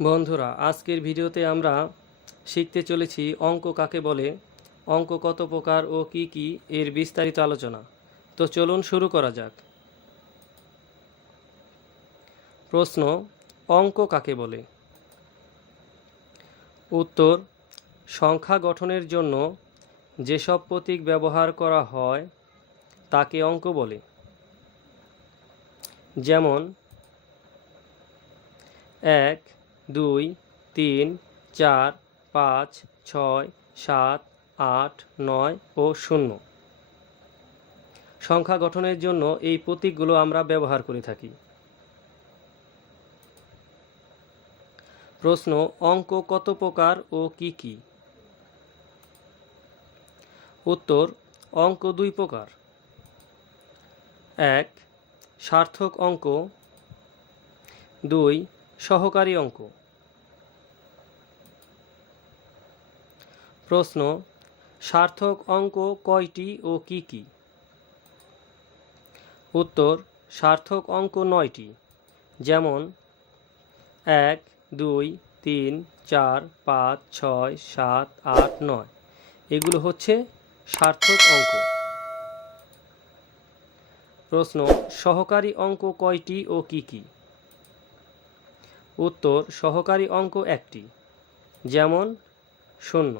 বন্ধুরা, আজকের ভিডিওতে আমরা শিখতে চলেছি অঙ্ক কাকে বলে, অঙ্ক কত প্রকার ও কি কি এর বিস্তারিত আলোচনা। তো চলুন শুরু করা যাক। প্রশ্ন, অঙ্ক কাকে বলে? উত্তর, সংখ্যা গঠনের জন্য যেসব প্রতীক ব্যবহার করা হয়, তাকে অঙ্ক বলে। যেমন, এক দুই, তিন, চার, পাঁচ, ছয়, সাত, আট, নয় ও শূন্য। সংখ্যা গঠনের জন্য এই প্রতীকগুলো আমরা ব্যবহার করে থাকি। প্রশ্ন, অঙ্ক কত প্রকার ও কি কি? উত্তর, অঙ্ক দুই প্রকার। এক, সার্থক অঙ্ক। দুই সহকারী অঙ্ক। প্রশ্ন, সার্থক অঙ্ক কয়টি ও কি কি? উত্তর, সার্থক অঙ্ক নয়টি। যেমন, এক, দুই, তিন, চার, পাঁচ, ছয়, সাত, আট, নয়। এগুলো হচ্ছে সার্থক অঙ্ক। প্রশ্ন, সহকারী অঙ্ক কয়টি ও কি কি? উত্তর সহকারী অঙ্ক একটি, যেমন শূন্য।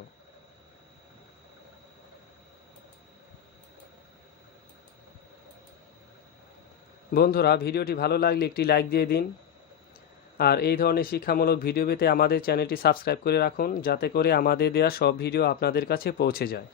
বন্ধুরা, ভিডিওটি ভালো লাগলে একটি লাইক দিয়ে দিন। আর এই ধরনের শিক্ষামূলক ভিডিও পেতে আমাদের চ্যানেলটি সাবস্ক্রাইব করে রাখুন, যাতে করে আমাদের দেওয়া সব ভিডিও আপনাদের কাছে পৌঁছে যায়।